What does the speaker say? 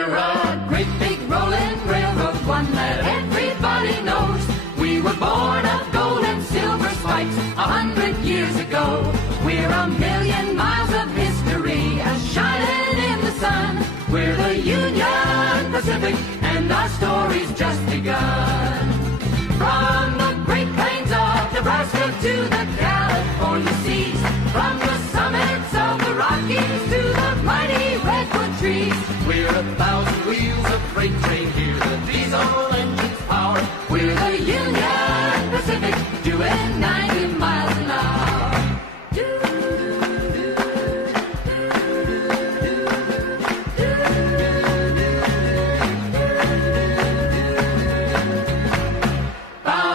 We're a great big rolling railroad, one that everybody knows. We were born of gold and silver spikes 100 years ago. We're a million miles of history, a shining in the sun. We're the Union Pacific, and our story's just begun. From the Great Plains of Nebraska to the